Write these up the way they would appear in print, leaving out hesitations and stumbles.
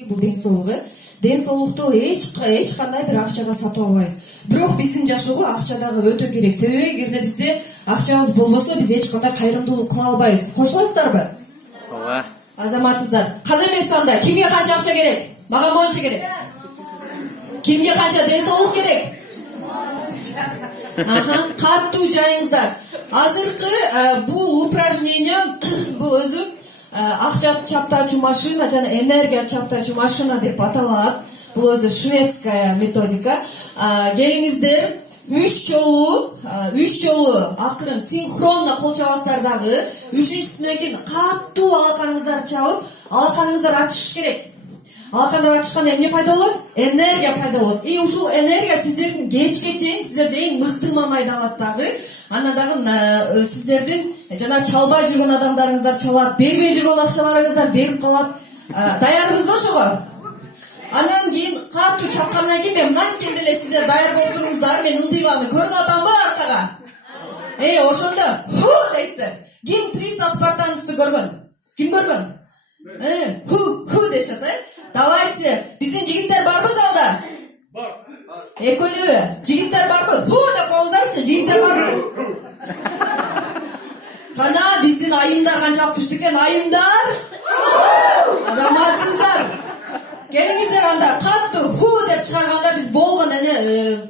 Бул ден соолукту эч кандай бир акчага сатып албайбыз. Бирок биздин жашоого акча дагы өтө керек. Себеби эгерде бизде акчабыз болбосо, биз эч кандай кайрымдуулук кыла албайбыз. Кошуласыздарбы? Ооба. Азаматсыздар. Кандай эмес санда? Кимге канча акча керек? Мага монча керек. Кимге канча ден соолук керек? Каттуу жайыңыздар. Азыркы бул упражнение бул өзү акча чаптаучу машина жана энергия чаптаучу машина деп аталат. Бул өзү шведская методика. Келиңиздер 3 жолу акырын синхронно кол чабасыздар дагы. 3-үчүсүнөн кийин каттуу алаканыңыздар чабып, алаканыңыздар ачыш керек. Алакандар ачышканда эмне пайда болот? Энергия пайда болот. И ушул энергия сиздердин кечке чейин сиздерди эң мыктыман айдалат дагы. Ана дагы сиздердин жана чалбай жүргөн адамдарыңыздар чалат, бербей жүргөн акчаларыңыздар берип калат. Даярбызбы ошого? Анан кийин каттуу чапкандан кийин мен мынантип деле сиздер даяр болуп туруңуздар. Мен ылдыйганды көрүп атамбы аркага? Ошондо ху дейсиздер. Ким 300 спартанцты көргөн? Ким көргөн? Ху дешет, Давайте, биздин жигиттер барбы залда? Бар. Экөөлөбү? Жигиттер барбы? Ху деп коюңуздарчы, жигиттер барбы? Кана биздин айымдар канчалык күчтүү экен, айымдар? Азаматсыздар. Келиңиздер анда каттуу ху деп чыгарганда биз болгон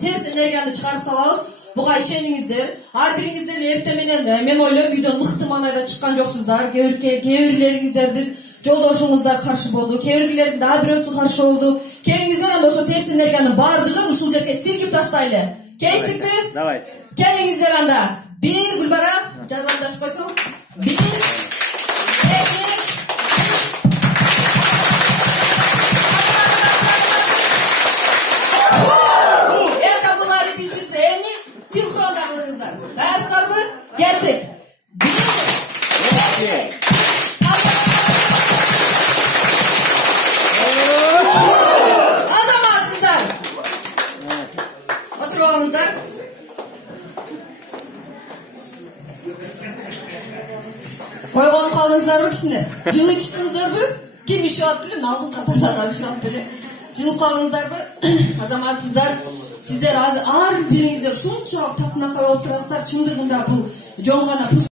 терс энергияны чыгарып салабыз. Буга ишениңиздер. Ар бириңиздер эртең менен мен ойлойм үйдөн мыктыман айда чыккан жоксуздар. Кээ бирлериңиздердин жолдошуңуздар каршы болду, кээ бирлердин дагы бирөөсү каршы болду. Келиңиздер анда ошо терс энергиянын баардыгын ушул жерге силкип таштайлы. Келиштикпи? Давайте. Келиңиздер анда. 1 Гүлбара жардамдашып койсоң. 1 Даярсыздарбы? Келдик. Азаматсыздар. Отуруп алыңыздар. Койгонуп калдыңыздарбы кичине? Жылы чыктыңыздарбы? Ким ишип атты эле? Алдын катарда ишип атты эле. Жылып калдыңыздарбы? Азаматсыздар. Сиздер ар бириңиздер ушунчалык татынакай болуп турасыздар. Чындыгында бул жөн гана